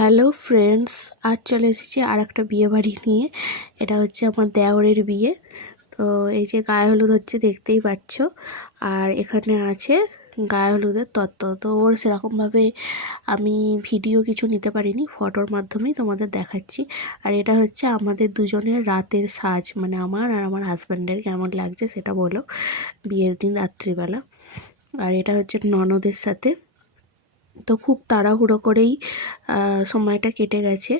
Hello friends, আজ চলে এসেছি আর একটা বিয়ে বাড়ি নিয়ে। এটা হচ্ছে আমার দেওরের বিয়ে। তো এই যে গায়ে হলুদ হচ্ছে, দেখতেই পাচ্ছ। আর এখানে আছে গায়ে হলুদের তত্ত্ব। তো ওর সেরকমভাবে আমি ভিডিও কিছু নিতে পারিনি, ফটোর মাধ্যমেই তোমাদের দেখাচ্ছি। আর এটা হচ্ছে আমাদের দুজনের রাতের সাজ, মানে আমার আর আমার হাজব্যান্ডের কেমন লাগছে সেটা বলো, বিয়ের দিন রাত্রিবেলা। আর এটা হচ্ছে ননদের সাথে। তো খুব তাড়াহুড়ো করেই সময়টা কেটে গেছে।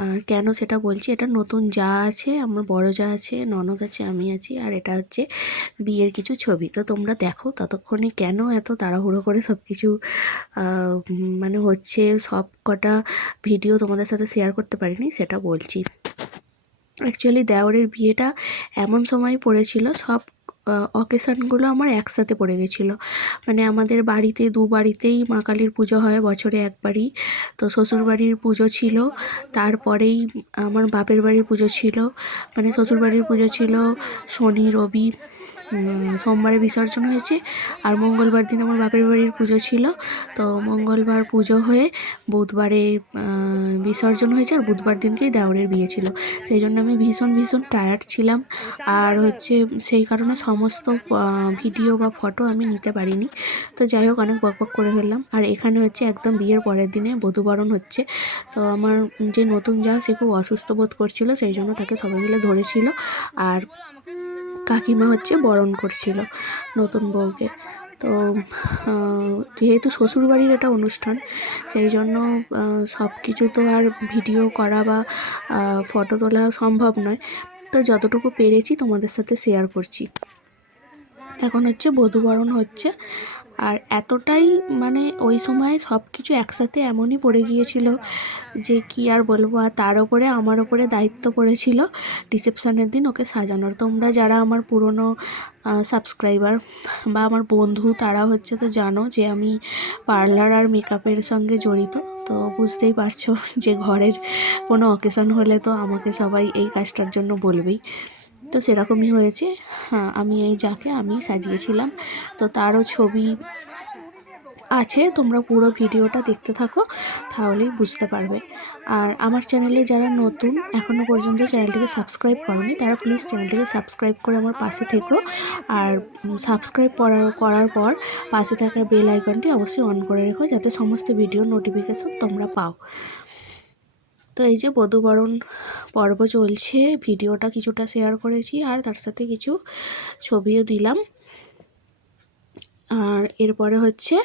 আর কেন সেটা বলছি, এটা নতুন যা আছে, আমার বড় যা আছে, ননদ আছে, আমি আছি। আর এটা হচ্ছে বিয়ের কিছু ছবি। তো তোমরা দেখো ততক্ষণে কেন এত তাড়াহুড়ো করে সব কিছু মানে হচ্ছে। সব কটা ভিডিও তোমাদের সাথে শেয়ার করতে পারিনি, সেটা বলছি। অ্যাকচুয়ালি দেওরের বিয়েটা এমন সময় পড়েছিল, সব অকেশানগুলো আমার একসাথে পড়ে গেছিলো। মানে আমাদের বাড়িতে বাড়িতেই মা কালীর পুজো হয় বছরে একবারই। তো শ্বশুরবাড়ির পুজো ছিল, তারপরেই আমার বাপের বাড়ির পুজো ছিল। মানে শ্বশুরবাড়ির পুজো ছিল শনি রবি, সোমবারে বিসর্জন হয়েছে। আর মঙ্গলবার দিন আমার বাপের বাড়ির পুজো ছিল। তো মঙ্গলবার পুজো হয়ে বুধবারে বিসর্জন হয়েছে, আর বুধবার দিনকেই দেওরের বিয়ে ছিল। সেই জন্য আমি ভীষণ টায়ার্ড ছিলাম। আর হচ্ছে সেই কারণে সমস্ত ভিডিও বা ফটো আমি নিতে পারিনি। তো যাই হোক, অনেক বকবক করে ফেললাম। আর এখানে হচ্ছে একদম বিয়ের পরের দিনে বধূবরণ হচ্ছে। তো আমার যে নতুন যা, সে খুব অসুস্থ বোধ করছিল, সেই জন্য তাকে সবাই মিলে ধরেছিল। আর কাকিমা হচ্ছে বরণ করছিল নতুন বউকে। তো যেহেতু শ্বশুরবাড়ির এটা অনুষ্ঠান, সেই জন্য সব কিছু তো আর ভিডিও করা বা ফটো তোলা সম্ভব নয়। তো যতটুকু পেরেছি তোমাদের সাথে শেয়ার করছি। এখন হচ্ছে বধূবরণ হচ্ছে। আর এতটাই মানে ওই সময় সব কিছু একসাথে এমনই পড়ে গিয়েছিল যে কি আর বলবো। আর তার ওপরে আমার ওপরে দায়িত্ব পড়েছিল রিসেপশনের দিন ওকে সাজানোর। তোমরা যারা আমার পুরনো সাবস্ক্রাইবার বা আমার বন্ধু, তারা হচ্ছে তো জানো যে আমি পার্লার আর মেকআপের সঙ্গে জড়িত। তো বুঝতেই পারছো যে ঘরের কোনো অকেশন হলে তো আমাকে সবাই এই কাজটার জন্য বলবেই। তো সেরকমই হয়েছে। হ্যাঁ, আমি এই যাকে আমি সাজিয়েছিলাম। তো তারও ছবি আছে, তোমরা পুরো ভিডিওটা দেখতে থাকো, তাহলেই বুঝতে পারবে। আর আমার চ্যানেলে যারা নতুন, এখনও পর্যন্ত চ্যানেলটিকে সাবস্ক্রাইব করোনি, তারা প্লিজ চ্যানেলটিকে সাবস্ক্রাইব করে আমার পাশে থেকো। আর সাবস্ক্রাইব করার পর পাশে থাকা বেল আইকনটি অবশ্যই অন করে রেখো, যাতে সমস্ত ভিডিও নোটিফিকেশন তোমরা পাও। তো এই যে বধূবরণ পর্ব চলছে, ভিডিওটা কিছুটা শেয়ার করেছি, আর তার সাথে কিছু ছবিও দিলাম। আর এরপরে হচ্ছে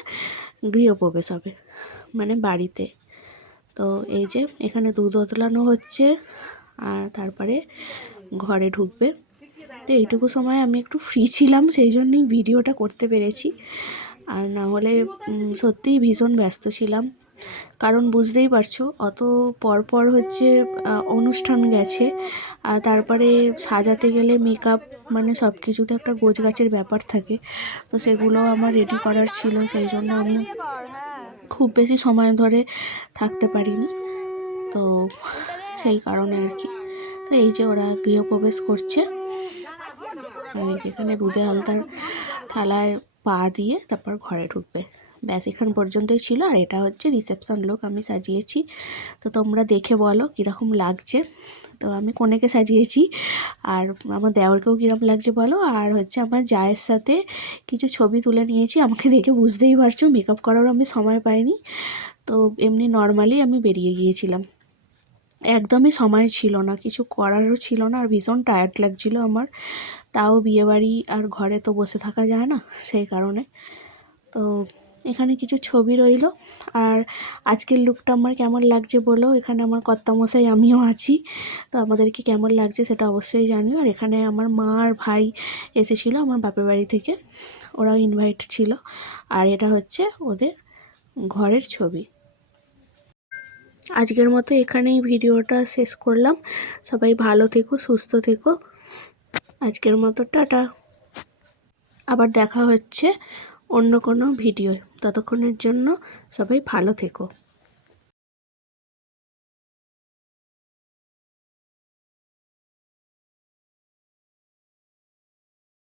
গৃহপ্রবেশ হবে, মানে বাড়িতে। তো এই যে এখানে দুধ ওতলানো হচ্ছে, আর তারপরে ঘরে ঢুকবে। তো এইটুকু সময় আমি একটু ফ্রি ছিলাম, সেই জন্যই ভিডিওটা করতে পেরেছি। আর না হলে সত্যিই ভীষণ ব্যস্ত ছিলাম। কারণ বুঝতেই পারছো, অত পরপর হচ্ছে অনুষ্ঠান গেছে। আর তারপরে সাজাতে গেলে মেকআপ, মানে সব কিছুতে একটা গোছগাছের ব্যাপার থাকে। তো সেগুলো আমার রেডি করার ছিল, সেই জন্য আমি খুব বেশি সময় ধরে থাকতে পারিনি। তো সেই কারণে আর কি। তো এই যে ওরা গৃহপ্রবেশ করছে, আর এই যেখানে দুধে হালতার থালায় পা দিয়ে তারপর ঘরে ঢুকবে। ব্যাস, এখান পর্যন্তই ছিল। আর এটা হচ্ছে রিসেপশন লুক আমি সাজিয়েছি। তো তোমরা দেখে বলো কীরকম লাগছে। তো আমি কনেকে সাজিয়েছি, আর আমার দেওরকেও কীরকম লাগছে বলো। আর হচ্ছে আমার জায়ের সাথে কিছু ছবি তুলে নিয়েছি। আমাকে দেখে বুঝতেই পারছো মেকআপ করারও আমি সময় পাইনি। তো এমনি নর্মালি আমি বেরিয়ে গিয়েছিলাম, একদমই সময় ছিল না, কিছু করারও ছিল না। আর ভীষণ টায়ার্ড লাগছিল আমার, তাও বিয়েবাড়ি আর ঘরে তো বসে থাকা যায় না, সেই কারণে। তো এখানে কিছু ছবি রইল। আর আজকের লুকটা আমার কেমন লাগছে বলো। এখানে আমার কর্তামশাই, আমিও আছি। তো আমাদেরকে কেমন লাগছে সেটা অবশ্যই জানিও। আর এখানে আমার মা আর ভাই এসেছিলো আমার বাপের বাড়ি থেকে, ওরাও ইনভাইট ছিল। আর এটা হচ্ছে ওদের ঘরের ছবি। আজকের মতো এখানেই ভিডিওটা শেষ করলাম। সবাই ভালো থেকো, সুস্থ থেকো। আজকের মতো টাটা। আবার দেখা হচ্ছে অন্য কোনো ভিডিও। ততক্ষণের জন্য সবাই ভালো থেকো।